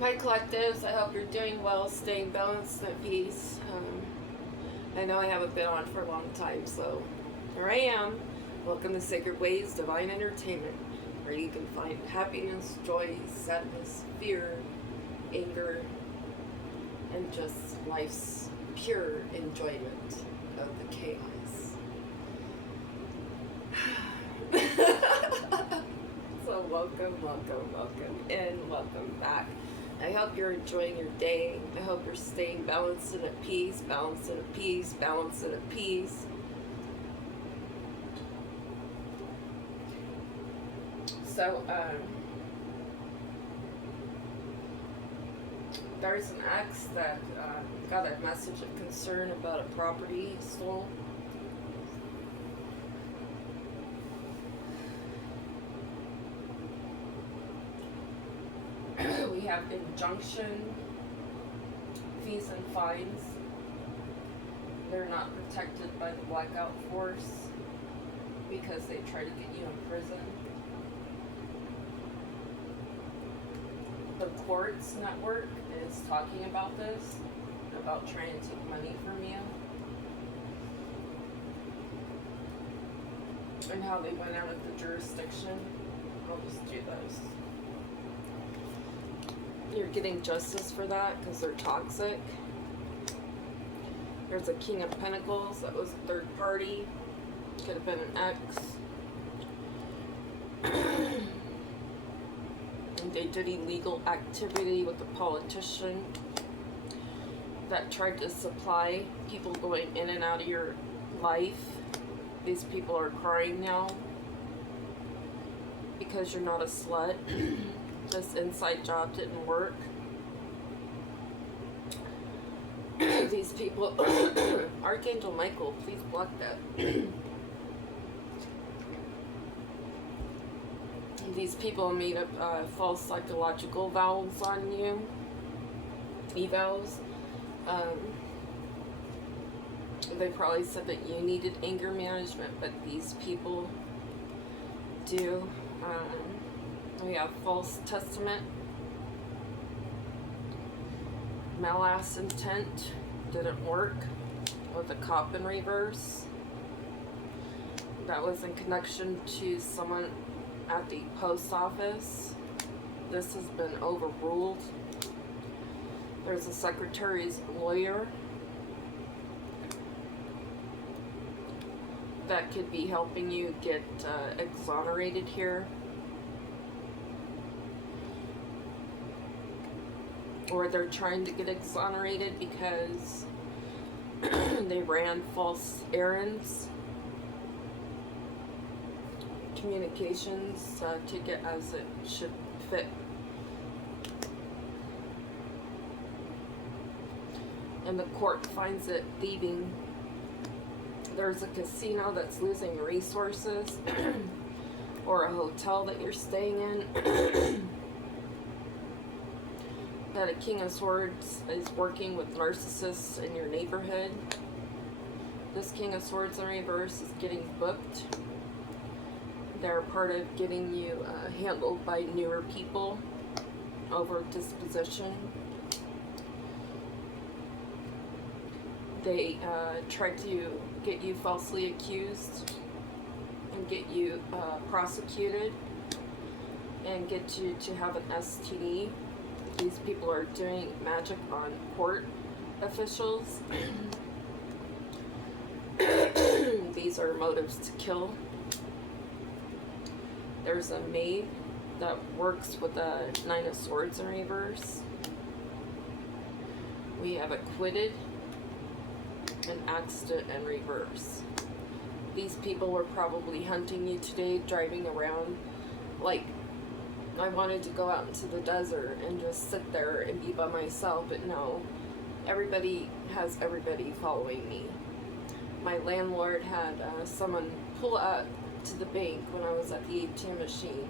Hi collectives, I hope you're doing well, staying balanced and at peace. I know I haven't been on for a long time, so here I am. Welcome to Sacred Ways Divine Entertainment, where you can find happiness, joy, sadness, fear, anger, and just life's pure enjoyment of the chaos. So welcome, and welcome back. I hope you're enjoying your day. I hope you're staying balanced and at peace, balanced and at peace, balanced and at peace. So, there's an ex that got a message of concern about a property he stole. We have injunction, fees and fines. They're not protected by the blackout force because they try to get you in prison. The Quartz Network is talking about this, about trying to take money from you. And how they went out of the jurisdiction. I'll just do those. You're getting justice for that because they're toxic. There's a King of Pentacles that was a third party. Could have been an ex. And they did illegal activity with a politician that tried to supply people going in and out of your life. These people are crying now because you're not a slut. This inside job didn't work. These people, Archangel Michael, please block that. These people made up false psychological vows on you, evals. They probably said that you needed anger management, but these people do. We have false testament, malice intent, didn't work, with a cop in reverse. That was in connection to someone at the post office. This has been overruled. There's a secretary's lawyer that could be helping you get exonerated here. Or they're trying to get exonerated because they ran false errands, communications, take it as it should fit. And the court finds it thieving. There's a casino that's losing resources, or a hotel that you're staying in. That a King of Swords is working with narcissists in your neighborhood. This King of Swords in reverse is getting booked. They're part of getting you handled by newer people over disposition. They try to get you falsely accused and get you prosecuted and get you to have an STD. These people are doing magic on court officials. These are motives to kill. There's a maid that works with a Nine of Swords in reverse. We have acquitted, an accident in reverse. These people were probably hunting you today, driving around like I wanted to go out into the desert and just sit there and be by myself, but no, everybody has everybody following me. My landlord had someone pull up to the bank when I was at the ATM machine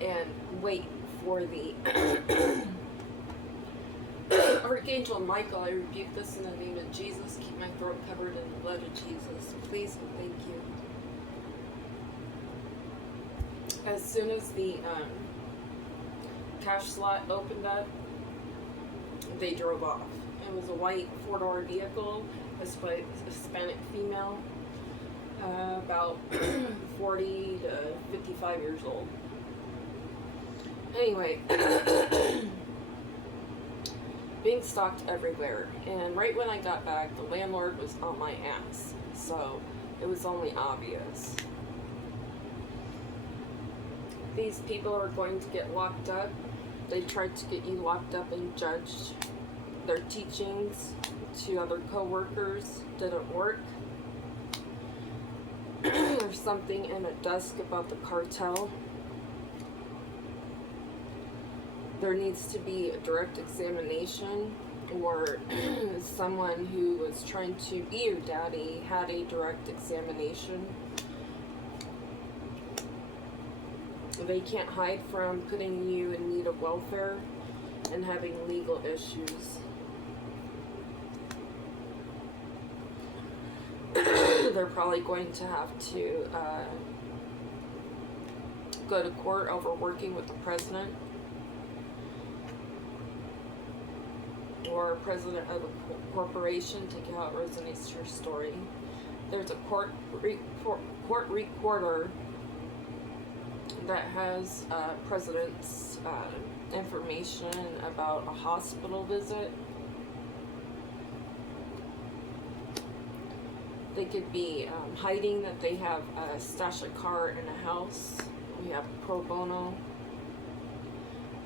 and wait for the Archangel Michael. I rebuke this in the name of Jesus. Keep my throat covered in the blood of Jesus. Please and thank you. As soon as the cash slot opened up. They drove off. It was a white four-door vehicle, a Hispanic female, about 40 to 55 years old. Anyway, being stalked everywhere. And right when I got back, the landlord was on my ass. So it was only obvious. These people are going to get locked up. They tried to get you locked up and judged. Their teachings to other co-workers didn't work. There's something in a desk about the cartel. There needs to be a direct examination, or someone who was trying to be your daddy had a direct examination. They can't hide from putting you in need of welfare and having legal issues. They're probably going to have to go to court over working with the president or president of a corporation. Take it how it resonates to your story. There's a court recorder that has president's information about a hospital visit. They could be hiding that they have a stash of car in a house. We have pro bono.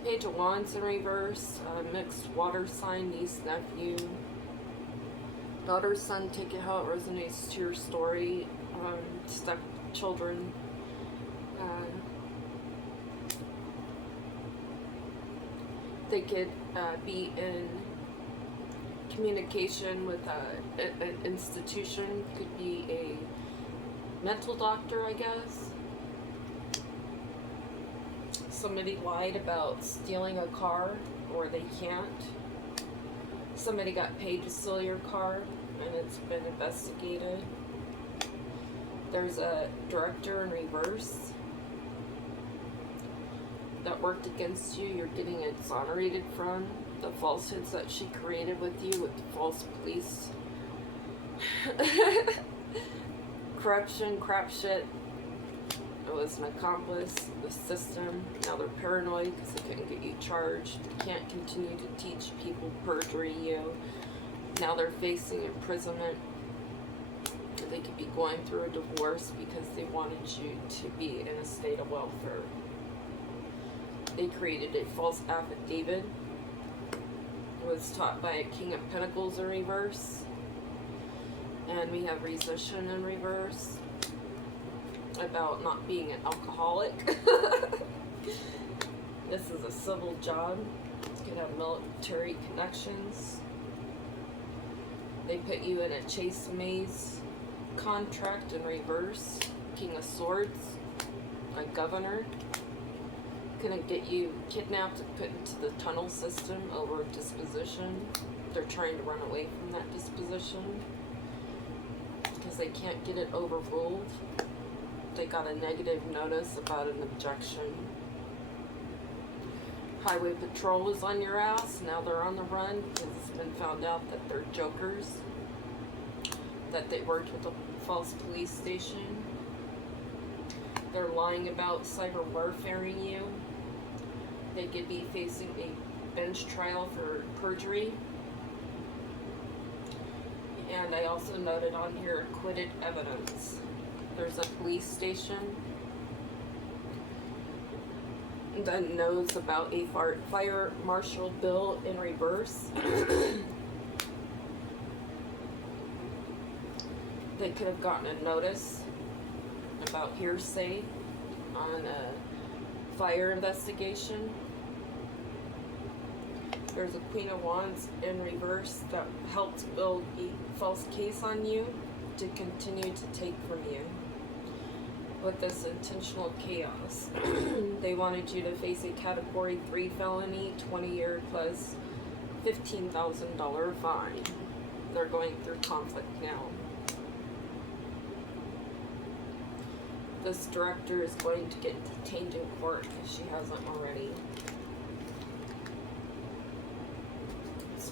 Page of Wands in reverse. Mixed water sign, niece, nephew. Daughter, son, take it how it resonates to your story. Step children. They could be in communication with an institution. Could be a mental doctor, I guess. Somebody lied about stealing a car, or they can't. Somebody got paid to steal your car, and it's been investigated. There's a director in reverse that worked against you. You're getting exonerated from the falsehoods that she created with you with the false police. Corruption, crap shit. It was an accomplice, the system. Now they're paranoid because they couldn't get you charged. They can't continue to teach people, perjury you. Now they're facing imprisonment. They could be going through a divorce because they wanted you to be in a state of welfare. They created a false affidavit. It was taught by a King of Pentacles in reverse. And we have Musician in reverse. About not being an alcoholic. This is a civil job. You could have military connections. They put you in a Chase Maze contract in reverse. King of Swords. A governor. Gonna get you kidnapped and put into the tunnel system over disposition. They're trying to run away from that disposition because they can't get it overruled. They got a negative notice about an objection. Highway Patrol is on your ass. Now they're on the run because it's been found out that they're jokers. That they worked with a false police station. They're lying about cyber warfaring you. They could be facing a bench trial for perjury. And I also noted on here acquitted evidence. There's a police station that knows about a fire marshal bill in reverse. They could have gotten a notice about hearsay on a fire investigation. There's a Queen of Wands in reverse that helped build a false case on you to continue to take from you. With this intentional chaos. They wanted you to face a Category 3 felony, 20-year plus $15,000 fine. They're going through conflict now. This director is going to get detained in court if she hasn't already.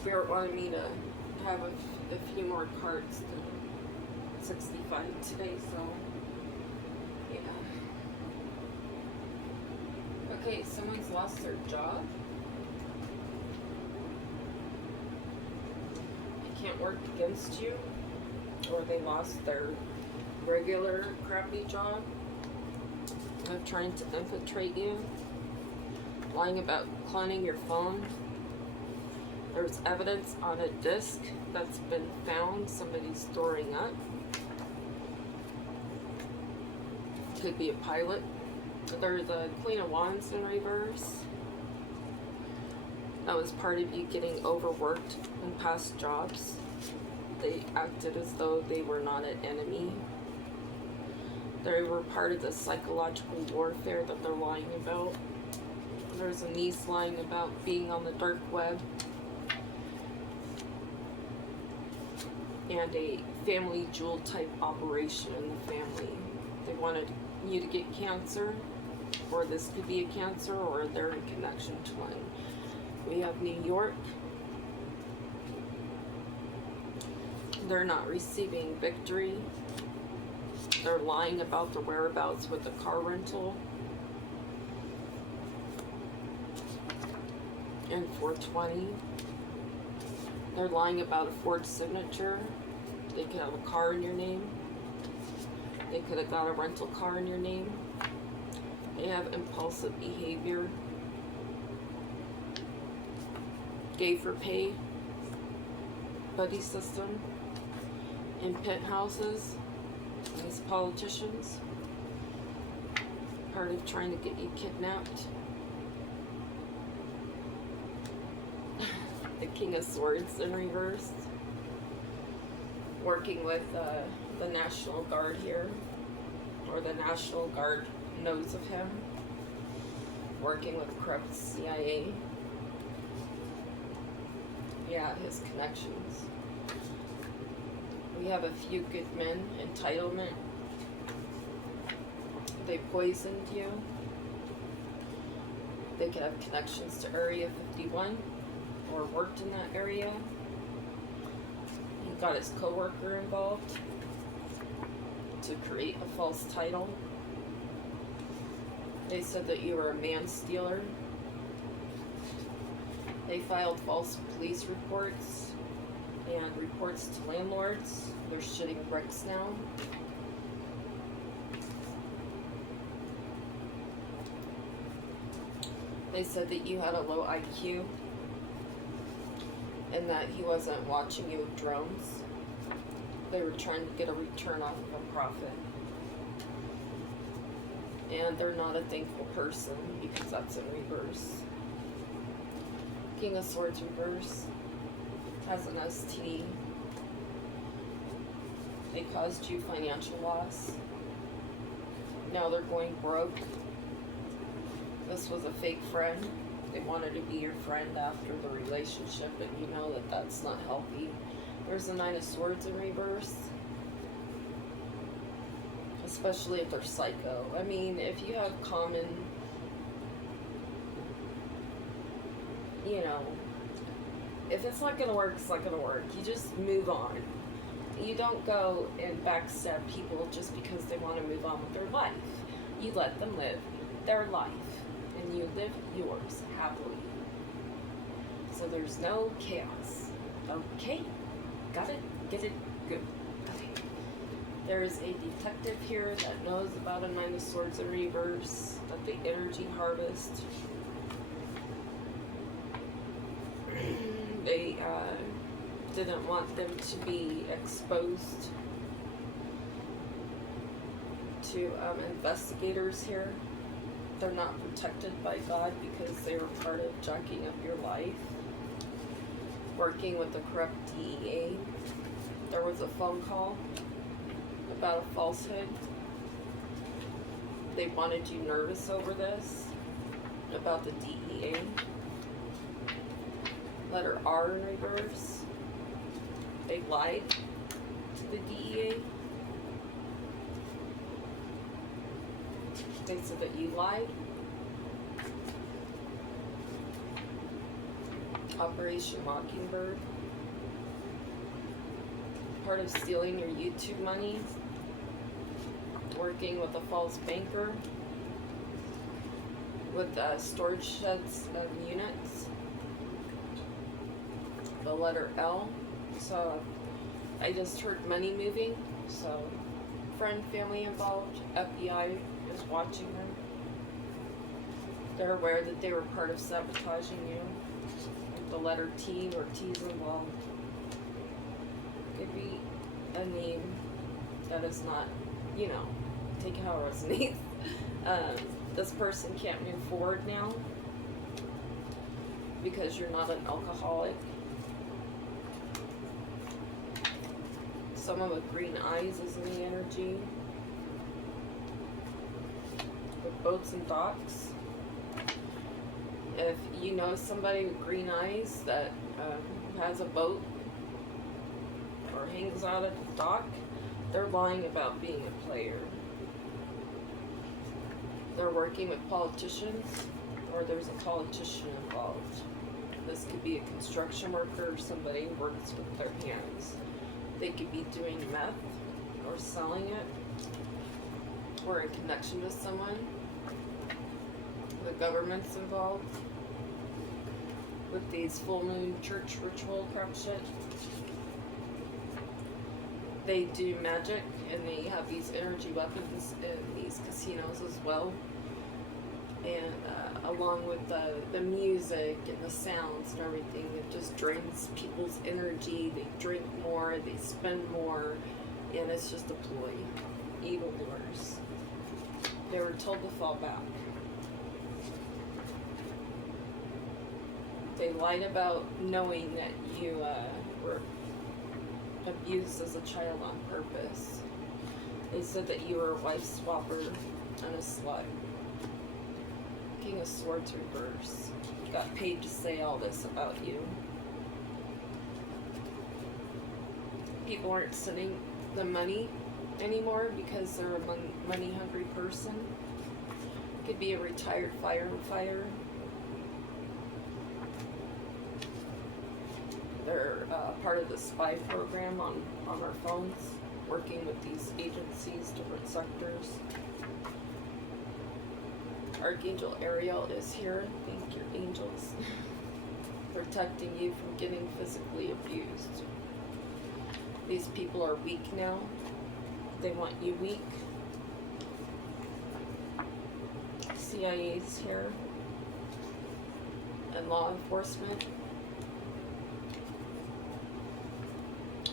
Spirit wanted me to have a few more cards than 65 today, so yeah. Okay, someone's lost their job. I can't work against you, or they lost their regular crappy job. They're trying to infiltrate you, lying about cloning your phone. There's evidence on a disc that's been found, somebody's storing up. Could be a pilot. There's a Queen of Wands in reverse. That was part of you getting overworked in past jobs. They acted as though they were not an enemy. They were part of the psychological warfare that they're lying about. There's a niece lying about being on the dark web. And a family jewel type operation in the family. They wanted you to get cancer, or this could be a cancer, or they're in connection to one. We have New York. They're not receiving victory. They're lying about their whereabouts with the car rental. And 420. They're lying about a forged signature. They could have a car in your name. They could have got a rental car in your name. They have impulsive behavior. Gay for pay. Buddy system. In penthouses. These politicians. Part of trying to get you kidnapped. The King of Swords in reverse. Working with the National Guard here, or the National Guard knows of him. Working with corrupt CIA. Yeah, his connections. We have a few good men. Entitlement. They poisoned you. They could have connections to Area 51. Or worked in that area. He got his co-worker involved to create a false title. They said that you were a man stealer. They filed false police reports and reports to landlords. They're shitting bricks now. They said that you had a low IQ. And that he wasn't watching you with drones. They were trying to get a return off of a profit. And they're not a thankful person because that's in reverse. King of Swords reverse has an STD. They caused you financial loss. Now they're going broke. This was a fake friend. They wanted to be your friend after the relationship, but you know that that's not healthy. There's the Nine of Swords in reverse. Especially if they're psycho. I mean, if you have common, you know, if it's not going to work, it's not going to work. You just move on. You don't go and backstab people just because they want to move on with their life. You let them live their life. And you live yours happily. So there's no chaos. Okay? Got it? Get it? Good. Okay. There's a detective here that knows about a Nine of Swords in reverse, that the energy harvest. They didn't want them to be exposed to investigators here. They're not protected by God because they were part of junking up your life. Working with the corrupt DEA. There was a phone call about a falsehood. They wanted you nervous over this, about the DEA. Letter R in reverse. They lied to the DEA. They said that you lied. Operation Mockingbird. Part of stealing your YouTube money. Working with a false banker. With storage sheds and units. The letter L. So I just heard money moving. So friend, family involved. FBI is watching them. They're aware that they were part of sabotaging you. With the letter T or T's involved. Could be a name that is not, you know, take it how it resonates. This person can't move forward now because you're not an alcoholic. Someone with green eyes is in the energy. With boats and docks. If you know somebody with green eyes that has a boat or hangs out at the dock, they're lying about being a player. They're working with politicians, or there's a politician involved. This could be a construction worker or somebody who works with their hands. They could be doing meth or selling it, or in connection with someone. The government's involved with these full moon church ritual crap shit. They do magic, and they have these energy weapons in these casinos as well. And along with the music and the sounds and everything, it just drains people's energy. They drink more, they spend more, and it's just a ploy. Evildoers. They were told to fall back. They lied about knowing that you were abused as a child on purpose. They said that you were a wife swapper and a slut. King of Swords reverse. Got paid to say all this about you. People aren't sending the money anymore because they're a money-hungry person. Could be a retired firefighter. They're part of the spy program on our phones, working with these agencies, different sectors. Archangel Ariel is here. Thank your angels. Protecting you from getting physically abused. These people are weak now. They want you weak. CIA's here. And law enforcement.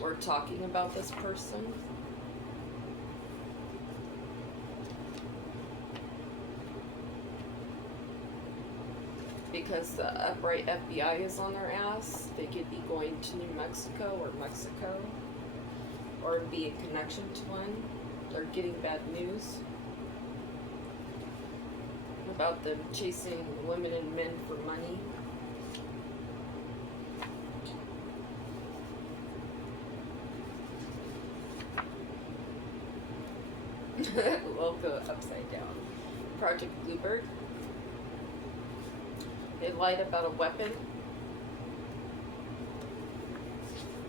We're talking about this person. Because the upright FBI is on their ass. They could be going to New Mexico or Mexico, or be in connection to one. They're getting bad news about them chasing women and men for money. We'll go upside down. Project Bluebird. They lied about a weapon.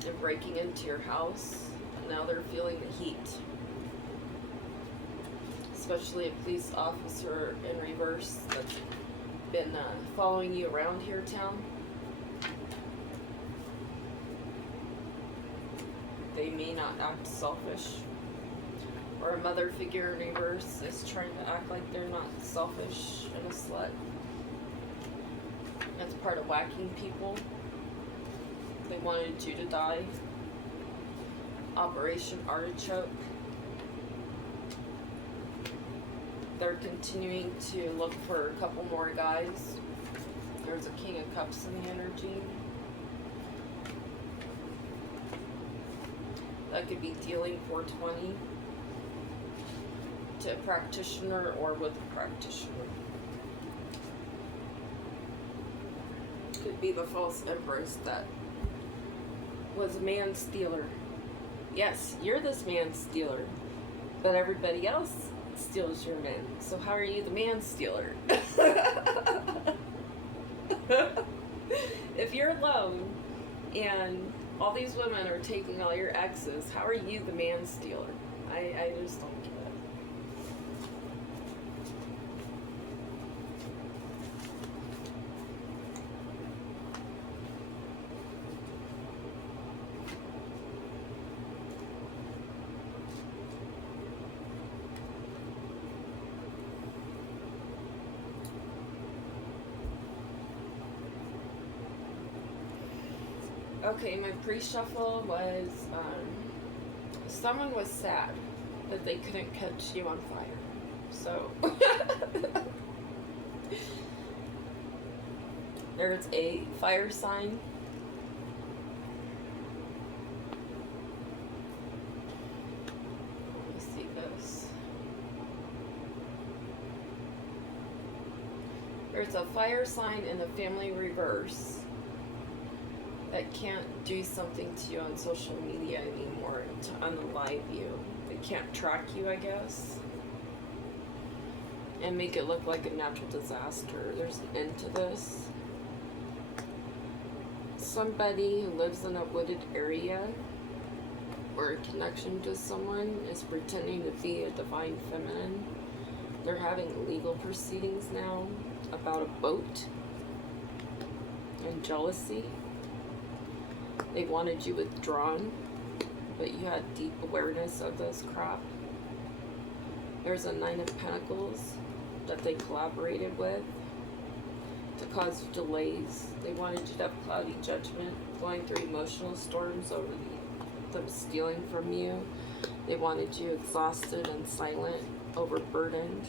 They're breaking into your house, and now they're feeling the heat. Especially a police officer in reverse that's been following you around here, town. They may not act selfish. Or a mother figure in reverse is trying to act like they're not selfish and a slut. That's part of whacking people. They wanted you to die. Operation Artichoke. They're continuing to look for a couple more guys. There's a King of Cups in the energy. That could be dealing 420 to a practitioner or with a practitioner. Could be the false empress that was a man stealer. Yes, you're this man stealer, but everybody else steals your men. So how are you the man stealer? If you're you're alone and all these women are taking all your exes, how are you the man stealer? I just don't get it. Okay, my pre-shuffle was, someone was sad that they couldn't catch you on fire. So, there's a fire sign. Let me see this. There's a fire sign in the family reverse that can't do something to you on social media anymore to unalive you. They can't track you, I guess, and make it look like a natural disaster. There's an end to this. Somebody who lives in a wooded area or a connection to someone is pretending to be a divine feminine. They're having legal proceedings now about a boat and jealousy. They wanted you withdrawn, but you had deep awareness of this crap. There's a 9 of Pentacles that they collaborated with to cause delays. They wanted you to have cloudy judgment, going through emotional storms over them stealing from you. They wanted you exhausted and silent, overburdened.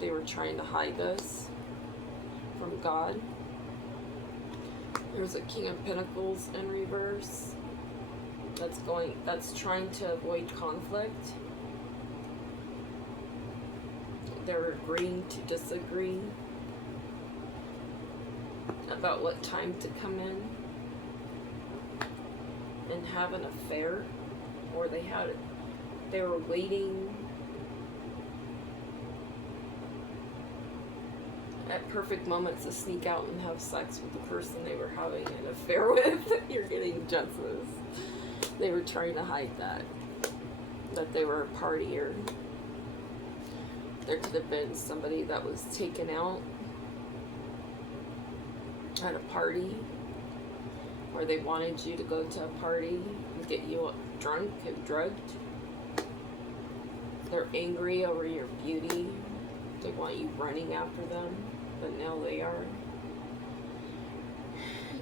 They were trying to hide this from God. There's a King of Pentacles in reverse that's trying to avoid conflict. They're agreeing to disagree about what time to come in and have an affair, or they were waiting at perfect moments to sneak out and have sex with the person they were having an affair with. You're getting judges. They were trying to hide that they were a partier. There could have been somebody that was taken out at a party, or they wanted you to go to a party and get you drunk and drugged. They're angry over your beauty. They want you running after them, but now they are.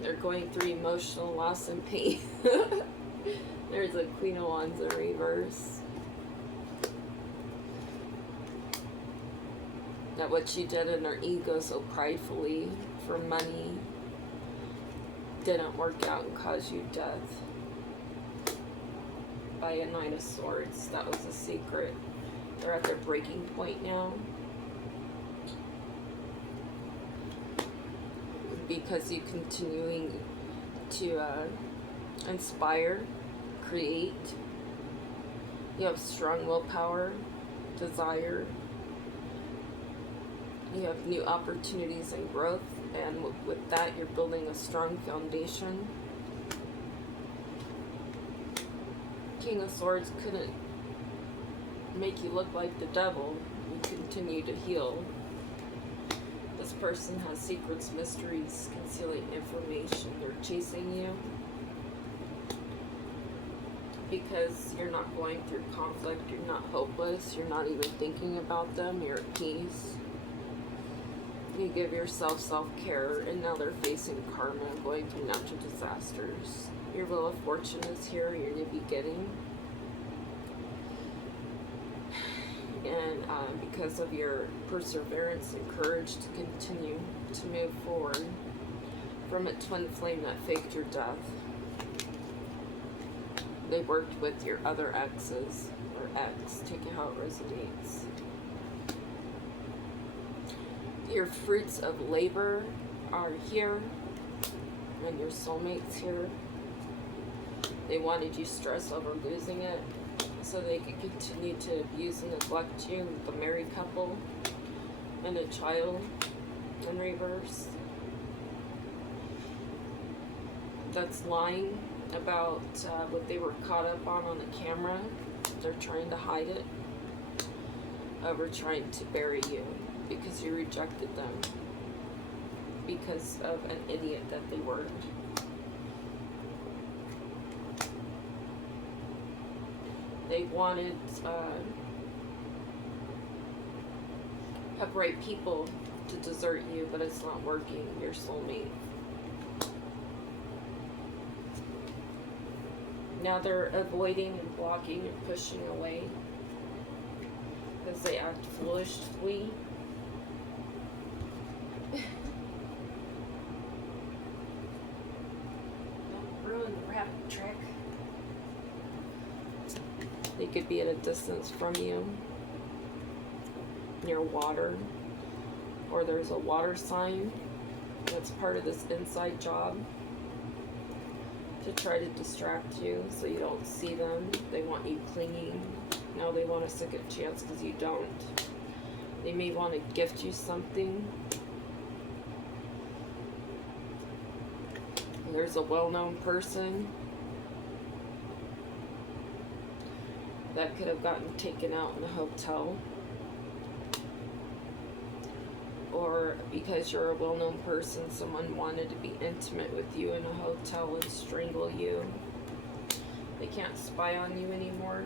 They're going through emotional loss and pain. There's a Queen of Wands in reverse. That what she did in her ego so pridefully for money didn't work out and caused you death by a 9 of Swords. That was a secret. They're at their breaking point now. Because you continuing to inspire, create. You have strong willpower, desire. You have new opportunities and growth, and with that you're building a strong foundation. King of Swords couldn't make you look like the devil. You continue to heal. This person has secrets, mysteries, concealing information. They're chasing you because you're not going through conflict. You're not hopeless. You're not even thinking about them. You're at peace. You give yourself self-care, and now they're facing karma, going through natural disasters. Your Wheel of Fortune is here, your new beginning. And because of your perseverance and courage to continue to move forward from a twin flame that faked your death, they worked with your other exes, or ex, take it how it resonates. Your fruits of labor are here, and your soulmate's here. They wanted you stressed over losing it, so they could continue to abuse and neglect you, the married couple, and a child in reverse. that's lying about what they were caught up on the camera. They're trying to hide it over trying to bury you because you rejected them because of an idiot that they were. They wanted upright people to desert you, but it's not working. Your soulmate. Now they're avoiding and blocking and pushing away because they act foolishly. Don't ruin the rabbit trick. They could be at a distance from you, near water, or there's a water sign that's part of this inside job to try to distract you so you don't see them. They want you clinging. Now they want a second chance because you don't. They may want to gift you something. There's a well-known person that could have gotten taken out in a hotel, or because you're a well-known person, someone wanted to be intimate with you in a hotel and strangle you. They can't spy on you anymore.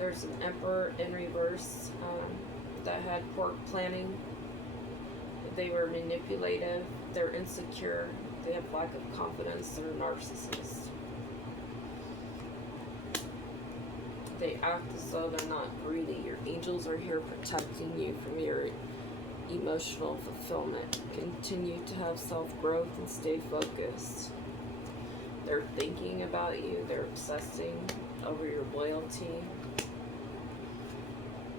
There's an Emperor in reverse that had poor planning. They were manipulative. They're insecure. They have lack of confidence. They're narcissists. They act as though they're not greedy. Your angels are here protecting you from your emotional fulfillment. Continue to have self-growth and stay focused. They're thinking about you. They're obsessing over your loyalty.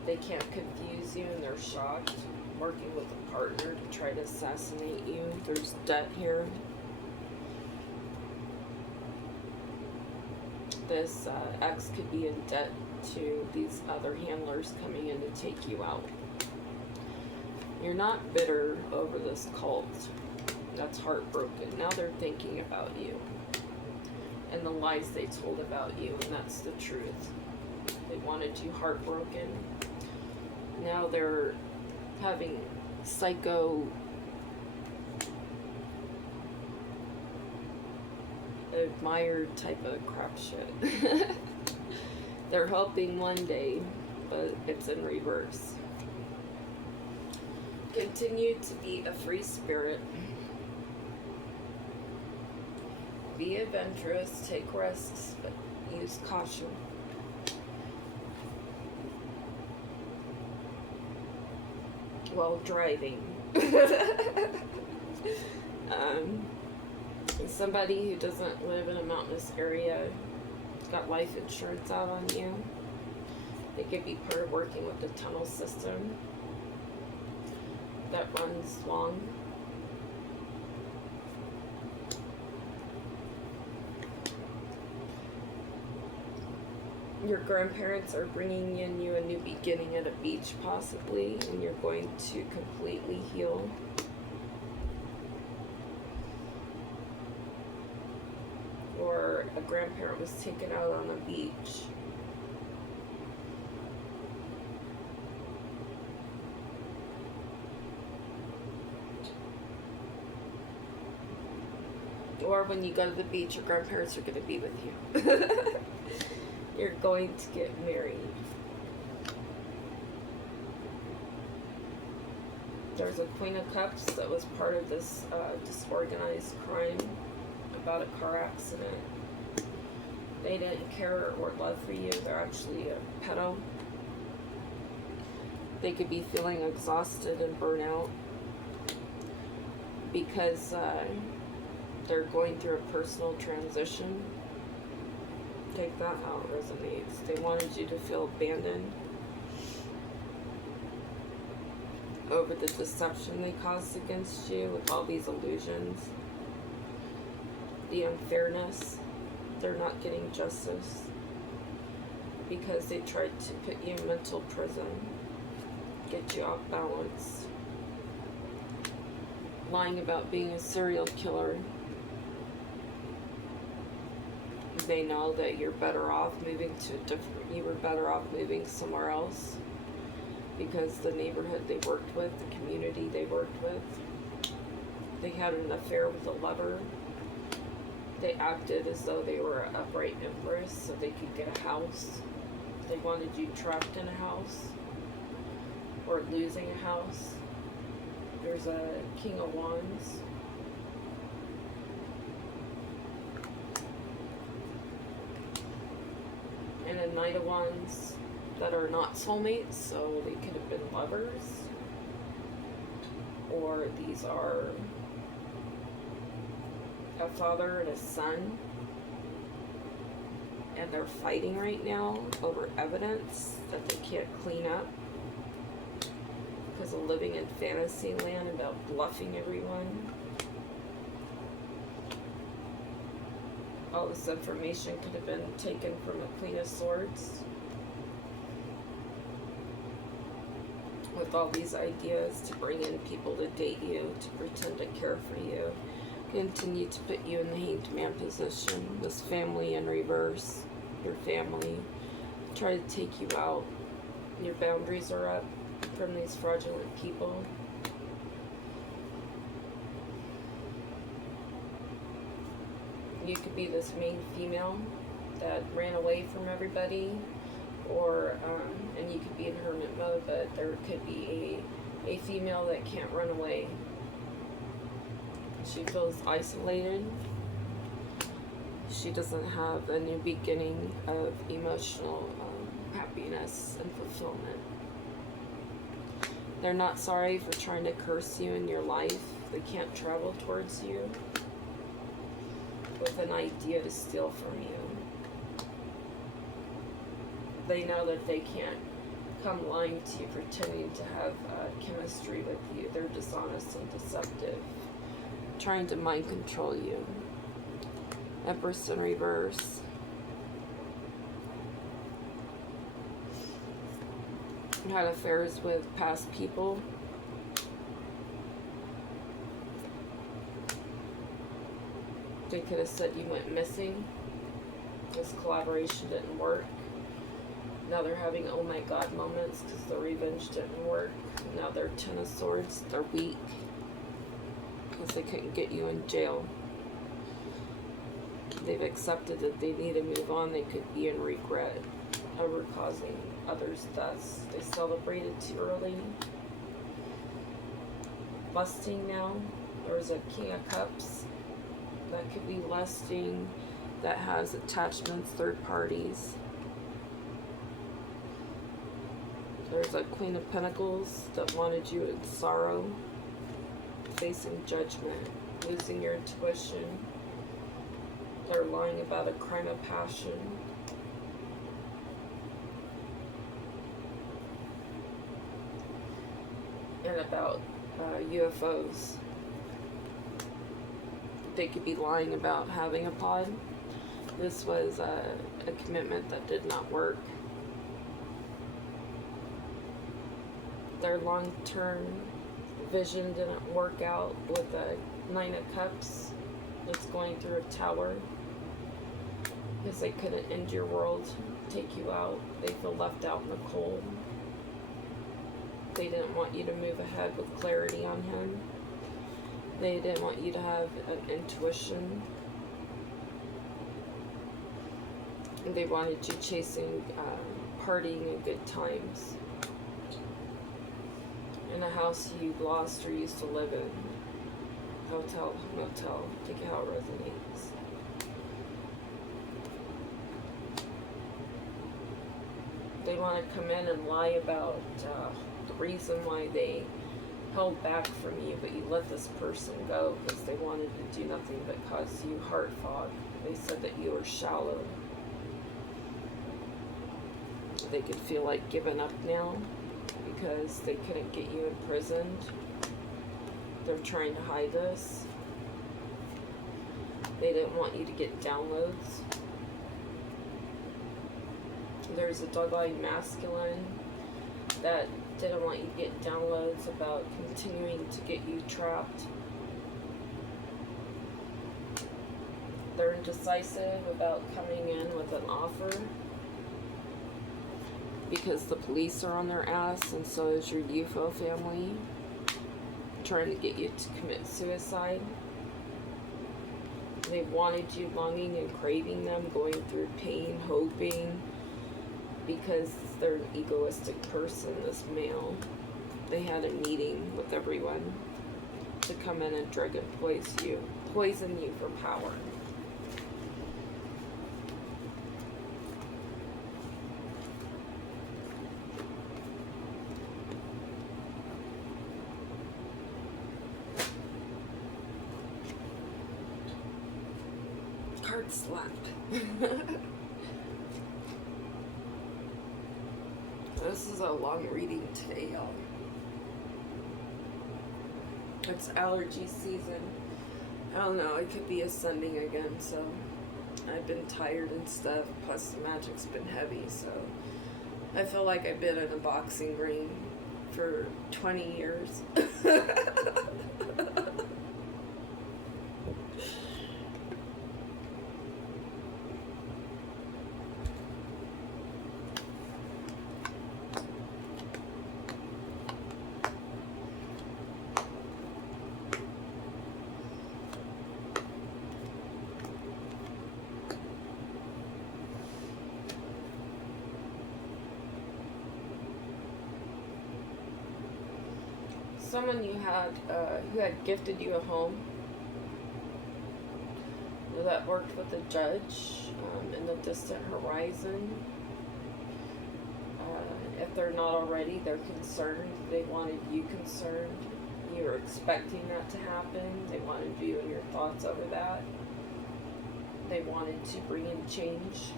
They can't confuse you and they're shocked. Working with a partner to try to assassinate you. There's debt here. This ex could be in debt to these other handlers coming in to take you out. You're not bitter over this cult that's heartbroken. Now they're thinking about you and the lies they told about you, and that's the truth. They wanted you heartbroken. Now they're having psycho admired type of crap shit. They're hoping one day, but it's in reverse. Continue to be a free spirit. Be adventurous, take risks, but use caution. While driving. Somebody who doesn't live in a mountainous area got life insurance out on you. They could be part of working with the tunnel system that runs long. Your grandparents are bringing in you a new beginning at a beach possibly, and you're going to completely heal. Or a grandparent was taken out on a beach. Or when you go to the beach, your grandparents are going to be with you. You're going to get married. There's a Queen of Cups that was part of this disorganized crime about a car accident. They didn't care or love for you. They're actually a pedo. They could be feeling exhausted and burnt out because they're going through a personal transition. Take that how it resonates. They wanted you to feel abandoned over the deception they caused against you with all these illusions. The unfairness. They're not getting justice because they tried to put you in mental prison, get you off balance. Lying about being a serial killer They know that you're better off moving you were better off moving somewhere else because the neighborhood they worked with, the community they worked with, they had an affair with a lover. They acted as though they were an upright empress so they could get a house. They wanted you trapped in a house or losing a house. There's a King of Wands. And a Knight of Wands that are not soulmates, so they could have been lovers. Or these are a father and a son, and they're fighting right now over evidence that they can't clean up because of living in fantasy land about bluffing everyone. All this information could have been taken from a Queen of Swords with all these ideas to bring in people to date you, to pretend to care for you, continue to put you in the Hanged Man position, this family in reverse, your family, try to take you out. Your boundaries are up from these fraudulent people. You could be this main female that ran away from everybody, or and you could be in hermit mode, but there could be a female that can't run away. She feels isolated. She doesn't have a new beginning of emotional happiness and fulfillment. They're not sorry for trying to curse you in your life. They can't travel towards you with an idea to steal from you. They know that they can't come lying to you, pretending to have chemistry with you. They're dishonest and deceptive, trying to mind control you. Empress in reverse. Had affairs with past people. They could have said you went missing. This collaboration didn't work. Now they're having oh my god moments because the revenge didn't work. Now they're Ten of Swords. They're weak because they couldn't get you in jail. They've accepted that they need to move on. They could be in regret over causing others deaths. They celebrated too early. Lusting now. There's a King of Cups. That could be lusting. That has attachments, third parties. There's a Queen of Pentacles that wanted you in sorrow. Facing judgment. Losing your intuition. They're lying about a crime of passion. And about UFOs. They could be lying about having a pod. This was a commitment that did not work. Their long-term vision didn't work out with a Nine of Cups that's going through a tower. Because they couldn't end your world, take you out. They feel left out in the cold. They didn't want you to move ahead with clarity on him. They didn't want you to have an intuition. They wanted you chasing partying and good times in a house you lost or used to live in. Hotel, motel, take how it resonates. They want to come in and lie about the reason why they held back from you, but you let this person go because they wanted to do nothing but cause you heart fog. They said that you were shallow. They could feel like giving up now because they couldn't get you imprisoned. They're trying to hide this. They didn't want you to get downloads. There's a dog-eyed masculine that didn't want you to get downloads about continuing to get you trapped. Their indecisive about coming in with an offer because the police are on their ass, and so is your UFO family trying to get you to commit suicide. They wanted you, longing and craving them, going through pain, hoping, because they're an egoistic person, this male. They had a meeting with everyone to come in and drug and poison you for power. Card slapped. This is a long reading today, y'all. It's allergy season. I don't know, it could be ascending again, so I've been tired and stuff, plus the magic's been heavy, so I feel like I've been in a boxing ring for 20 years. Someone you had who had gifted you a home that worked with a judge in the distant horizon. If they're not already, they're concerned. They wanted you concerned. You were expecting that to happen. They wanted you and your thoughts over that. They wanted to bring in change.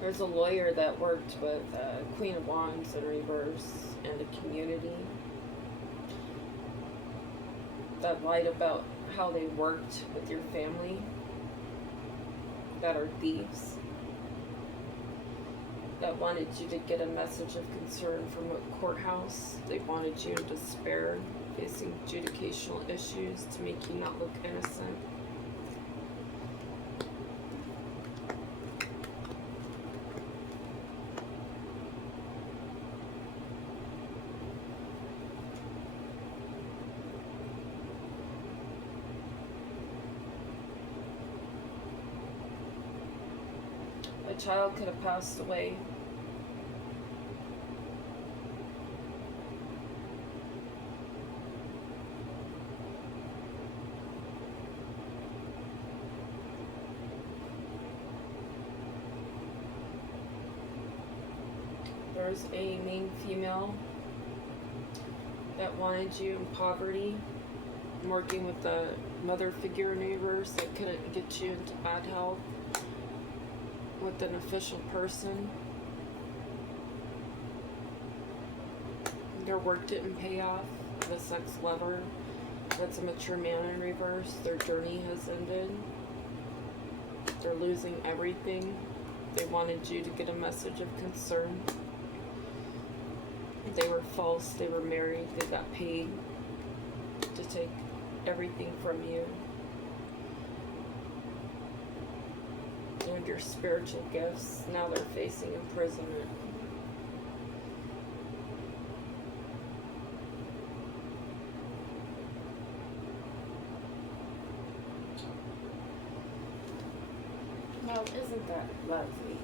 There's a lawyer that worked with Queen of Wands in reverse and a community that lied about how they worked with your family that are thieves, that wanted you to get a message of concern from a courthouse. They wanted you in despair, facing judicational issues to make you not look innocent. A child could have passed away. There's a main female that wanted you in poverty, working with the mother figure in reverse that couldn't get you into bad health with an official person. Their work didn't pay off. The sex lover that's a mature man in reverse, their journey has ended. They're losing everything. They wanted you to get a message of concern. They were false, they were married, they got paid to take everything from you. And your spiritual gifts, now they're facing imprisonment. Well, isn't that lovely?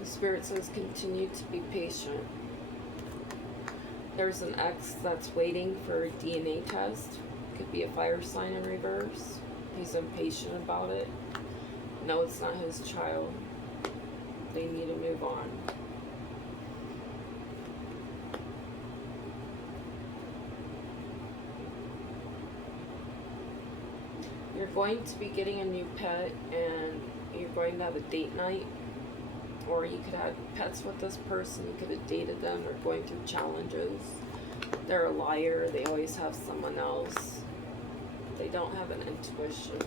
The Spirit says continue to be patient. There's an ex that's waiting for a DNA test. Could be a fire sign in reverse. He's impatient about it. No, it's not his child. They need to move on. You're going to be getting a new pet, and you're going to have a date night. Or you could have pets with this person. You could have dated them or going through challenges. They're a liar. They always have someone else. They don't have an intuition.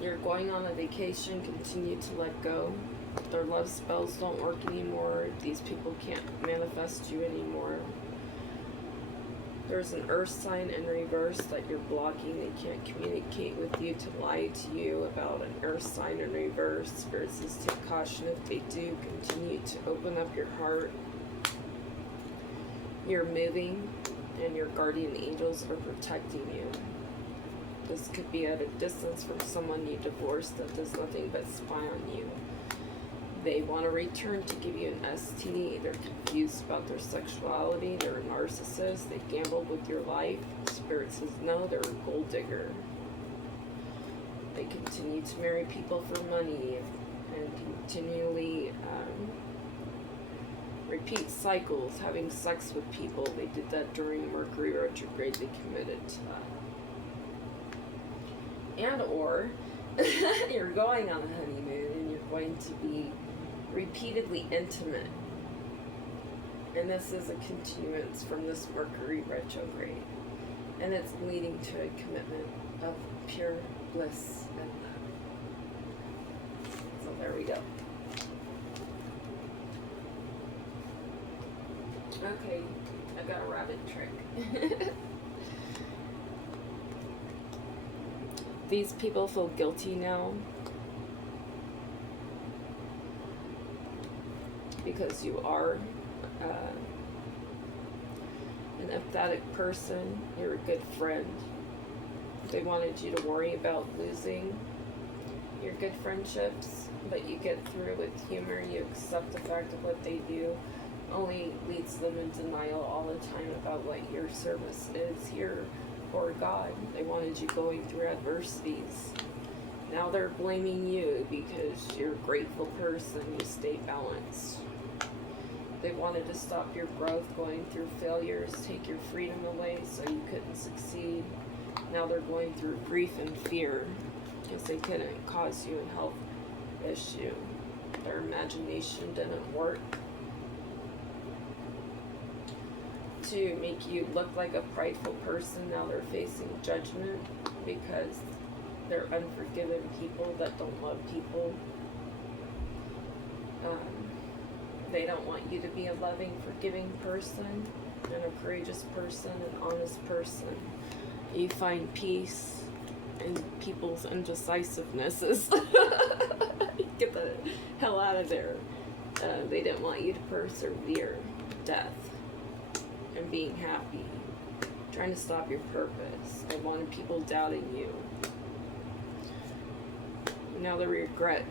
You're going on a vacation. Continue to let go. Their love spells don't work anymore. These people can't manifest you anymore. There's an earth sign in reverse that you're blocking. They can't communicate with you to lie to you about an earth sign in reverse. Spirit says take caution if they do. Continue to open up your heart. You're moving and your guardian angels are protecting you. This could be at a distance from someone you divorced that does nothing but spy on you. They want to return to give you an STD. They're confused about their sexuality. They're a narcissist. They gambled with your life. Spirit says no, they're a gold digger. They continue to marry people for money and continually repeat cycles, having sex with people. They did that during Mercury retrograde. They committed to that. And or you're going on a honeymoon and you're going to be repeatedly intimate, and this is a continuance from this Mercury retrograde, and it's leading to a commitment of pure bliss and love. So there we go. Okay, I got a rabbit trick. These people feel guilty now because you are an empathetic person. You're a good friend. They wanted you to worry about losing your good friendships, but you get through with humor. You accept the fact of what they do. Only leads them in denial all the time about what your service is here for God. They wanted you going through adversities. Now they're blaming you because you're a grateful person. You stay balanced. They wanted to stop your growth, going through failures, take your freedom away so you couldn't succeed. Now they're going through grief and fear because they couldn't cause you a health issue. Their imagination didn't work to make you look like a prideful person. Now they're facing judgment because they're unforgiving people that don't love people. They don't want you to be a loving, forgiving person and a courageous person, an honest person. You find peace in people's indecisiveness. Get the hell out of there. They didn't want you to persevere death and being happy, trying to stop your purpose. They wanted people doubting you. Now they regret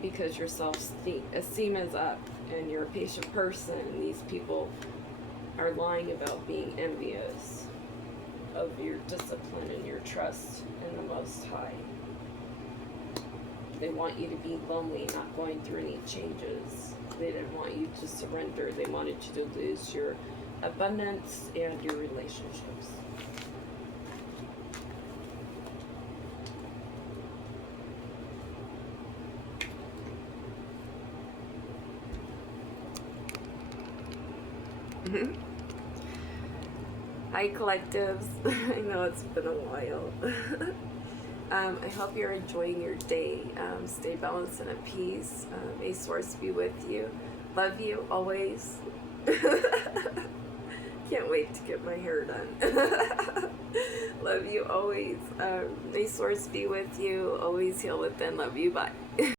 because your self-esteem is up and you're a patient person. These people are lying about being envious of your discipline and your trust in the Most High. They want you to be lonely, not going through any changes. They didn't want you to surrender. They wanted you to lose your abundance and your relationships. Hi collectives. I know it's been a while. I hope you're enjoying your day. Stay balanced and at peace. May Source be with you. Love you always. Can't wait to get my hair done. Love you always. May Source be with you. Always heal within. Love you. Bye.